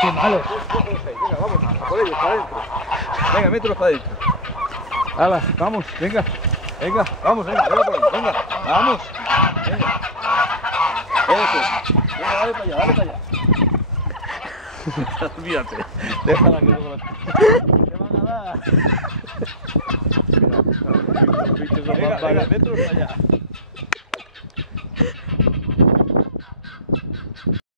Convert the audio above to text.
Qué malo. Venga, vamos, a por ellos, para adentro. Venga, mételos para adentro. Hala, vamos, venga. Venga, vamos, venga, venga por ahí, venga, vamos. Venga. Eso. Venga, dale para allá, dale para allá. Olvídate. Déjala que luego te van a dar. Venga, mételos para allá.